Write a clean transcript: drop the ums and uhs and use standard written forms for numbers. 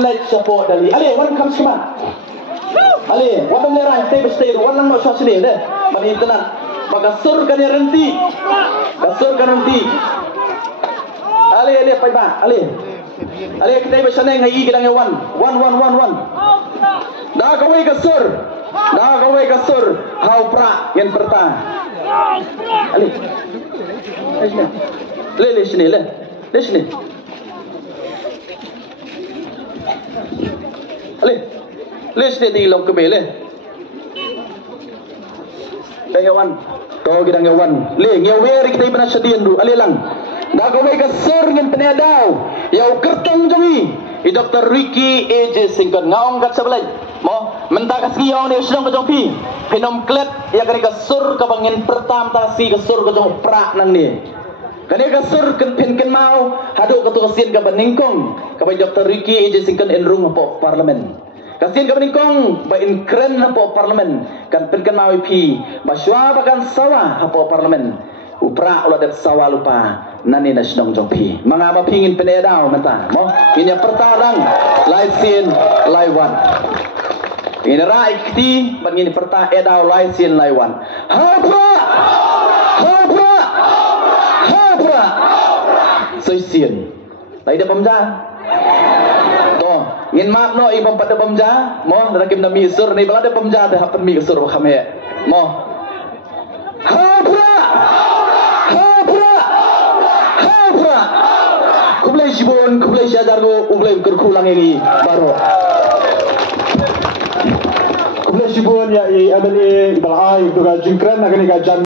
light support dali ale one comes come ale wadam le rai stay stay one lang no shot ni deh mani tenan maka sur kan renti kasur kan renti ale pai ba ale kita bersama ngai gilang one dah kawai kasur hau pra yang pertama ale le sini le sini di long kebele Pengawan, kau kita ngawan. Le, ngaweri kita ibarat sedian du. Ale lang. Dah kau mereka ser dengan penedau. Yau kertang jami. I Dr. Ricky AJ Singkon ngaong kat sebelah. Mo, mentah kasih yang ni sedang kejong pi. Penom klet ya kani kasur kabangin pertam tasi kasur kejong prak nang ni. Kani kasur pen mau haduk ketu kasian ka beningkong. Ka Dr. Ricky AJ Singkon enrung po parlemen. Kasihan kami kong ba inkren hapo parlemen kan penken mawi pi baswa bakan sawah hapo parlemen upra uladat sawah lupa nani nasionong jongpi mangapa pingin penedau menta mo ini pertadang laisin laiwan ini raikti bangini perta edau laisin laiwan hapa soisin lai da pemja ingin maaf no ibang pada pemja mo narakim na misur ni balada pemja dah happen misur kami mo habra kublai sibon kublai syajargo kublai kerkulang ini baru kublai sibon ya i adali balai itu ka jingkran agani ka